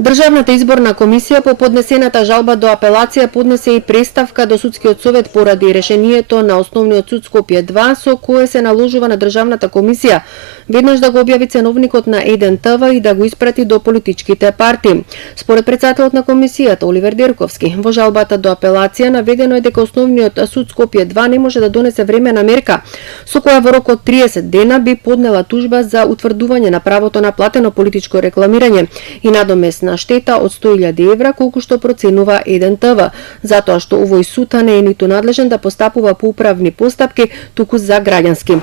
Државната изборна комисија по поднесената жалба до апелација поднесе и преставка до судскиот совет поради решението на Основниот суд Скопје 2 со кое се наложува на државната комисија веднаш да го објави ценовникот на Еден ТВ и да го испрати до политичките партии. Според претседателот на комисијата Оливер Дерковски, во жалбата до апелација наведено е дека Основниот суд Скопје 2 не може да донесе времена мерка со која во рок од 30 дена би поднела тужба за утврдување на правото на платено политичко рекламирање и надомесна штета од 100.000 евра, колку што проценува Еден ТВ, затоа што овој суд не е ниту надлежен да постапува по управни постапки, туку за граѓански.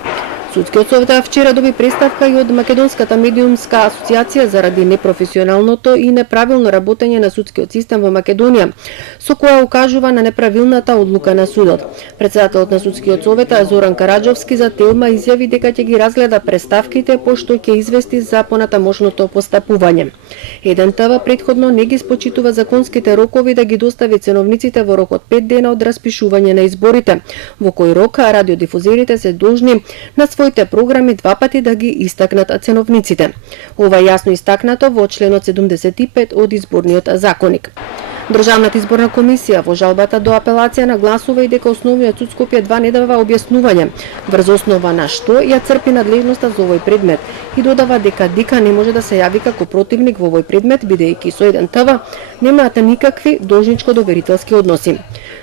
Судскиот совет вчера доби преставка и од Македонската медиумска асоциација заради непрофесионалното и неправилно работење на судскиот систем во Македонија, со која укажува на неправилната одлука на судот. Претседателот на судскиот совет Зоран Караџовски за Телма изјави дека ќе ги разгледа преставките пошто ќе извести за понатамошното постапување. Еден ТВ претходно не ги спочитува законските рокови да ги достави ценовниците во рок од 5 дена од распишување на изборите, во кој рок радиодифузерите се должни на своите програми 2 пати да ги истакнат ценовниците. Ова е јасно истакнато во членот 75 од изборниот законник. Државната изборна комисија во жалбата до апелација нагласува и дека Основниот суд Скопје 2 не дава објаснување врз основа на што ја црпи надлежноста за овој предмет и додава дека Дика не може да се јави како противник во овој предмет бидејќи со Еден ТВ немаат никакви должничко-доверителски односи.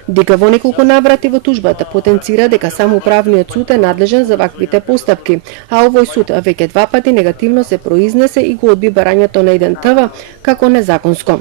Дика во неколку наврати во тужбата потенцира дека само управниот суд е надлежен за ваквите постапки, а овој суд веќе 2 пати негативно се произнесе и го одби барањето на Еден ТВ како незаконско.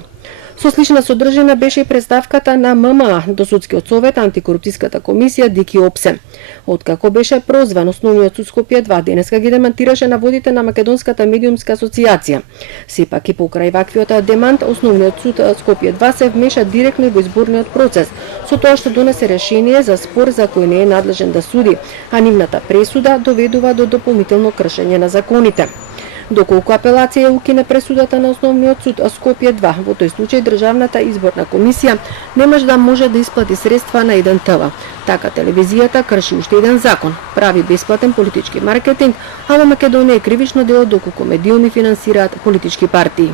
Со слична содржина беше и представката на ММА до Судскиот совет, антикорупцијската комисија Дики Опсе. Откако беше прозван Основниот суд Скопје 2, денеска ги демантираше наводите на Македонската медиумска асоциација. Сепак и покрај ваквиот демант, Основниот суд Скопје 2 се вмеша директно во изборниот процес, со тоа што донесе решение за спор за кој не е надлежен да суди, а нивната пресуда доведува до дополнително кршење на законите. Доколку апелација укине пресудата на Основниот суд Скопје 2, во тој случај државната изборна комисија немаш да може да исплати средства на Еден ТВ. Така телевизијата крши уште еден закон, прави бесплатен политички маркетинг, а во Македонија е кривично дело доколку медиуми финансираат политички партии.